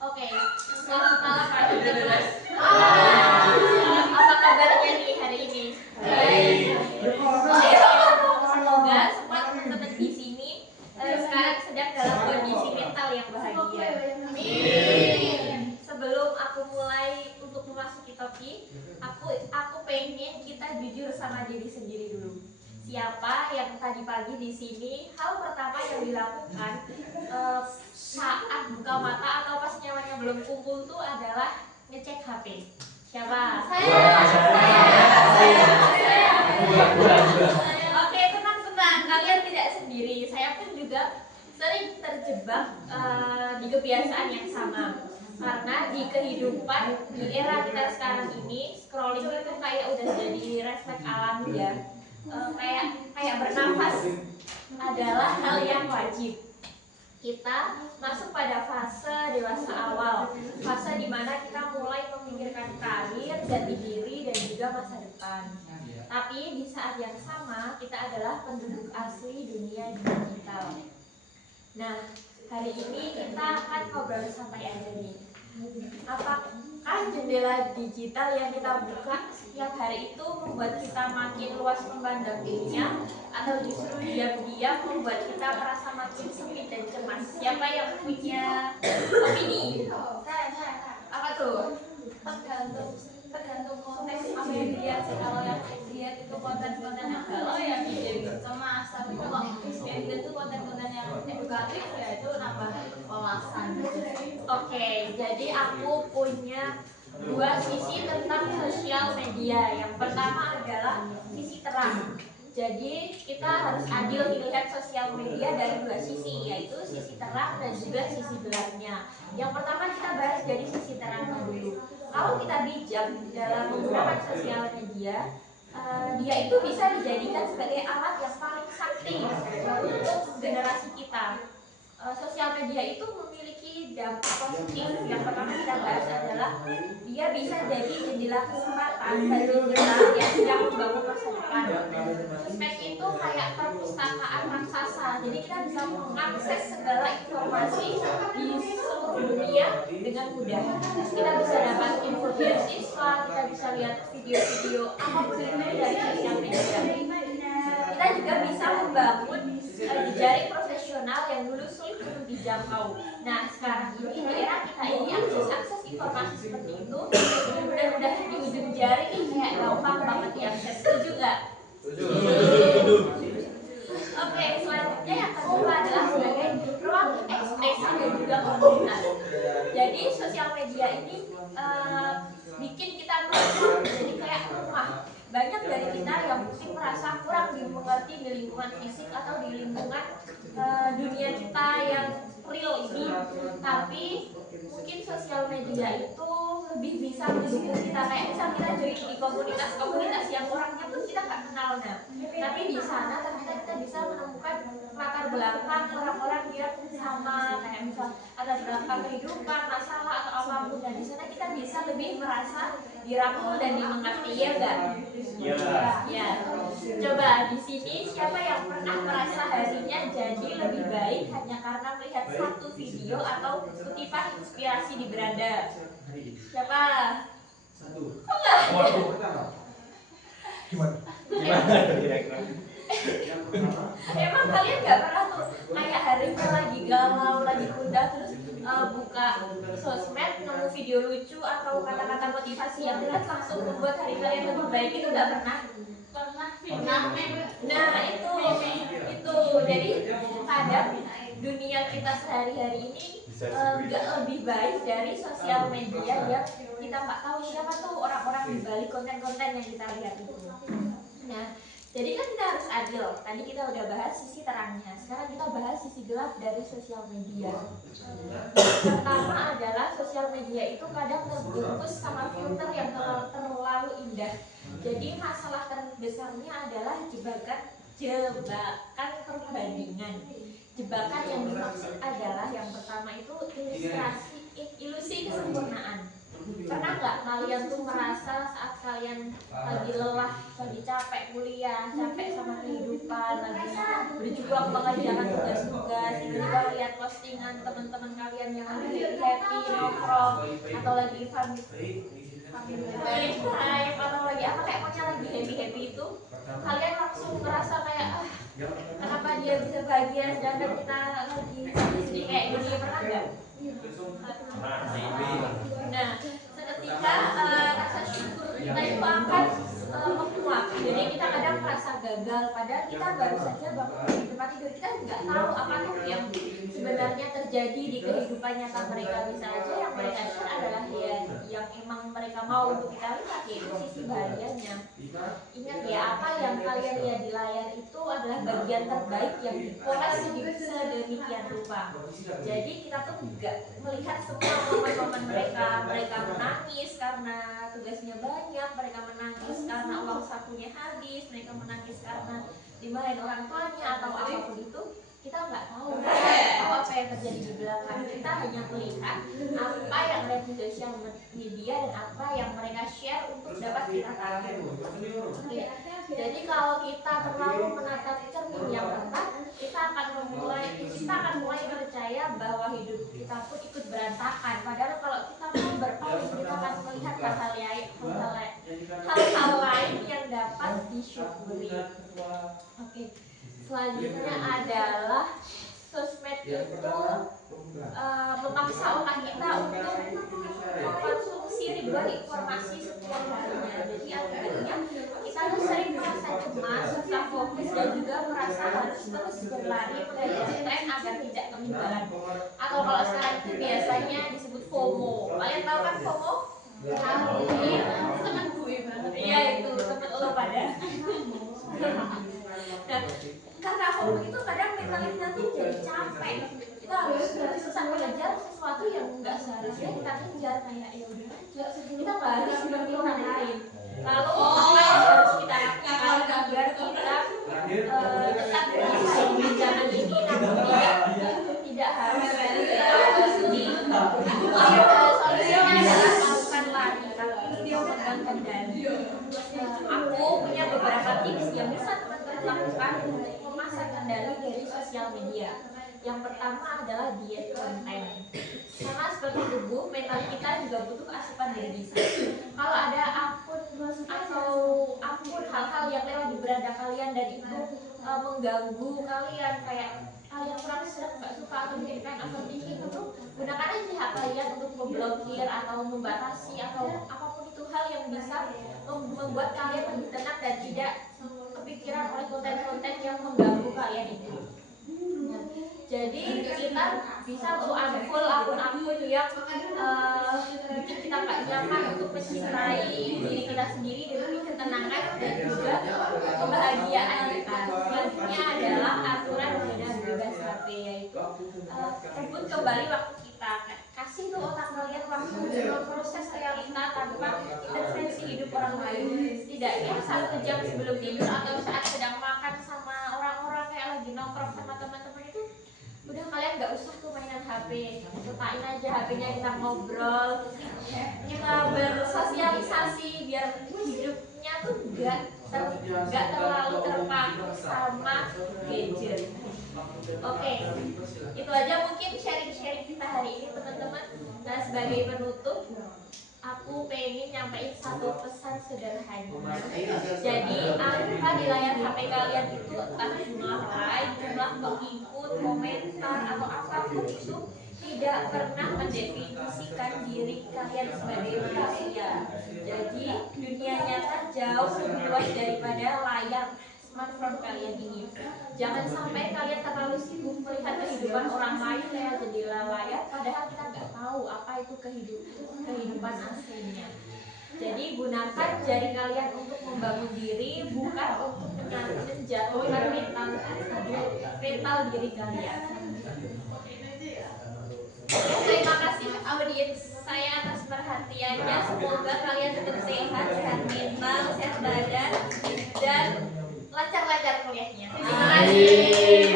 Oke, selamat malam Pak Mas. Apa kabarnya nih hari ini? Semoga semua teman-teman di sini sekarang sedang dalam kondisi mental yang bahagia. Sebelum aku mulai untuk memasuki topik, aku pengen kita jujur sama diri sendiri dulu. Siapa yang tadi pagi di sini hal pertama yang dilakukan saat buka mata atau pas nyawanya belum kumpul tuh adalah ngecek HP? Siapa? Saya. Oke, tenang. Kalian tidak sendiri. Saya pun juga sering terjebak di kebiasaan yang sama. Karena di kehidupan di era kita sekarang ini scrolling itu kayak udah jadi refleks alami ya. Kayak bernafas adalah hal yang wajib. Kita masuk pada fase dewasa awal, fase dimana kita mulai memikirkan karir, jati diri, dan juga masa depan. Tapi di saat yang sama kita adalah penduduk asli dunia digital. Nah, hari ini kita akan ngobrol santai aja nih. Apakah jendela digital yang kita buka setiap hari itu membuat kita makin luas memandang dunia, atau justru diam-diam membuat kita merasa makin sempit dan cemas? Siapa yang punya opini? Saya. Apa tuh? Tergantung konteks apa yang dilihat. Kalau yang dilihat itu konten-konten yang galau ya bikin cemas, tapi kalau yang dilihat itu konten-konten yang edukatif ya itu nambah wawasan. Oke, jadi aku punya dua sisi tentang sosial media. Yang pertama adalah sisi terang. Jadi kita harus adil melihat sosial media dari dua sisi, yaitu sisi terang dan juga sisi gelapnya. Yang pertama kita bahas dari sisi terangnya dulu. Kalau kita bijak dalam menggunakan sosial media, dia itu bisa dijadikan sebagai alat yang paling sakti untuk generasi kita. Sosial media itu memiliki dampak positif. Yang pertama kita bahas adalah dia bisa jadi jendela kesempatan bagi kita yang sedang membangun masa depan. Sosmed itu kayak perpustakaan raksasa, jadi kita bisa mengakses segala informasi di seluruh dunia dengan mudah. Kita bisa dapat info beasiswa, kita bisa lihat video-video apapun itu dari sosial media. Kita juga bisa membangun jejaring profesional yang dulu sulit untuk dijangkau. Nah, sekarang ini di era kita ini akses informasi seperti itu udah di ujung jari nih, kayak gampang banget diakses. Setuju nggak? Oke, selanjutnya yang kedua adalah sebagai ruang ekspresi dan juga komunitas. Jadi sosial media ini bikin kita merasa jadi kayak rumah. Banyak dari kita yang mungkin merasa kurang dimengerti di lingkungan fisik atau di lingkungan dunia kita yang real ini. Tapi mungkin sosial media itu lebih bisa mendukung kita, kayak misal kita join di komunitas yang orangnya pun kita nggak kenal. Nah, tapi di sana ternyata kita bisa menemukan latar belakang orang-orang yang sama, kayak misal ada belakang kehidupan, masalah atau apapun, dan di sana kita bisa lebih merasa dirangkul dan dimengerti, ya enggak? Ya. Coba di sini siapa yang pernah merasa harinya jadi lebih baik hanya karena melihat satu video atau kutipan inspirasi di beranda? Siapa? Satu. Kok enggak? Gimana? Emang kalian nggak pernah tuh kayak harinya lagi galau, lagi gundah, terus buka sosmed, nemu video lucu atau kata-kata motivasi yang jelas langsung membuat hari kalian lebih baik? Itu nggak pernah? Pernah. Nah itu jadi kadang dunia kita sehari-hari ini nggak lebih baik dari sosial media yang kita nggak tahu siapa tuh orang-orang di balik konten-konten yang kita lihat itu. Nah, jadi kan kita harus adil. Tadi kita udah bahas sisi terangnya. Sekarang kita bahas sisi gelap dari sosial media. Pertama adalah sosial media itu kadang terbungkus sama filter yang terlalu indah. Jadi masalah terbesarnya adalah jebakan perbandingan. Jebakan yang dimaksud adalah yang pertama itu ilusi kesempurnaan. Pernah nggak kalian tuh merasa saat kalian lagi lelah, lagi capek kuliah, capek sama kehidupan, lagi berjuang mengerjakan tugas-tugas, tiba-tiba lihat postingan teman-teman kalian yang lagi happy nongkrong atau lagi family time atau lagi apa, kayak pokoknya lagi happy itu, kalian langsung merasa kayak kenapa dia bisa bahagia sedangkan kita lagi sedih kayak gini, pernah nggak? Nah, seketika rasa syukur kita itu akan menguap. Jadi kita kadang merasa gagal, padahal kita baru saja bangun dari tempat tidur. Kita nggak tahu apa tuh yang sebenarnya terjadi di kehidupan nyata mereka. Bisa aja yang mereka share adalah ya yang emang mereka mau untuk kita lihat, yaitu sisi bahagianya. Ingat ya, apa yang kalian lihat di layar itu adalah bagian terbaik yang dipoles sedemikian rupa. Jadi kita tuh nggak melihat semua momen-momen mereka menangis karena tugasnya banyak, mereka menangis karena uang sakunya habis, mereka menangis karena dimarahin orang tuanya atau apapun itu. Kita nggak tahu apa yang terjadi di belakang. Kita hanya melihat apa yang ada di sosial media dan apa yang mereka share untuk dapat kita tahu. Jadi kalau kita terlalu menatap cermin yang ketat, kita akan mulai percaya bahwa hidup kita pun ikut berantakan. Padahal kalau kita mau berpaling, kita akan melihat hal-hal lain yang dapat disyukuri. Oke. Selanjutnya adalah sosmed itu memaksa otak kita untuk mengkonsumsi ribuan informasi setiap harinya. Jadi akhirnya kita tuh sering merasa cemas, susah fokus, dan juga merasa harus terus berlari mengejar tren agar tidak ketinggalan. Atau kalau sekarang itu biasanya disebut FOMO. Kalian tahu kan FOMO? Tahu. Itu teman gue banget. Iya, itu teman lo pada. Nah, karena FOMO itu kadang mental kita tuh jadi capek. Kita harus susah mengejar sesuatu yang nggak seharusnya kita kejar, kayak ya udah aja, kita nggak harus seperti orang lain. Lalu apa yang harus kita lakukan agar kita tetap bisa di zaman ini namun tidak harus sedih? Solusinya adalah bukan lari tapi memegang kendali. Aku punya beberapa tips yang bisa teman-teman lakukan untuk memasak kendali dari sosial media. Yang pertama adalah diet konten. Sama seperti tubuh, mental kita juga butuh asupan bergizi. Kalau ada akun hal-hal yang lewat di beranda kalian dan itu mengganggu kalian, kayak kalian kurang serap, nggak suka atau menjadikan overthinking, itu gunakan aja hak kalian untuk memblokir atau membatasi atau apapun itu hal yang bisa membuat kalian lebih tenang dan tidak kepikiran oleh konten-konten yang mengganggu kalian itu. Jadi kita bisa tuh unfollow akun-akun yang bikin kita nggak nyaman untuk mencintai diri kita sendiri demi ketenangan dan juga kebahagiaan kita. Selanjutnya adalah aturan zona bebas HP, yaitu rebut kembali waktu kita. Kasih tuh otak kalian waktu untuk memproses realita tanpa intervensi hidup orang lain. Setidaknya 1 jam sebelum tidur atau saat sedang makan sama orang-orang, kayak lagi nongkrong sama teman-teman itu, udah kalian nggak usah tuh mainan HP, letakin aja HP-nya, kita ngobrol, kita bersosialisasi biar hidupnya tuh nggak terlalu terpaku sama gadget. Oke, itu aja mungkin sharing-sharing kita hari ini teman-teman. Nah, sebagai penutup, aku pengen nyampein satu pesan sederhana. Jadi angka di layar HP kalian itu entah jumlah like, jumlah pengikut, komentar atau apapun itu tidak pernah mendefinisikan diri kalian sebagai manusia. Jadi dunia nyata jauh lebih luas daripada layar smartphone kalian ini. Jangan sampai kalian terlalu sibuk melihat kehidupan orang lain lewat jendela layar, padahal kita nggak tahu apa itu kehidupan aslinya. Jadi gunakan jari kalian untuk membangun diri, bukan untuk menjatuhkan mental diri kalian. Terima kasih audiens saya atas perhatiannya. Semoga kalian tetap sehat mental, sehat badan, dan lancar-lancar kuliahnya. Terima kasih.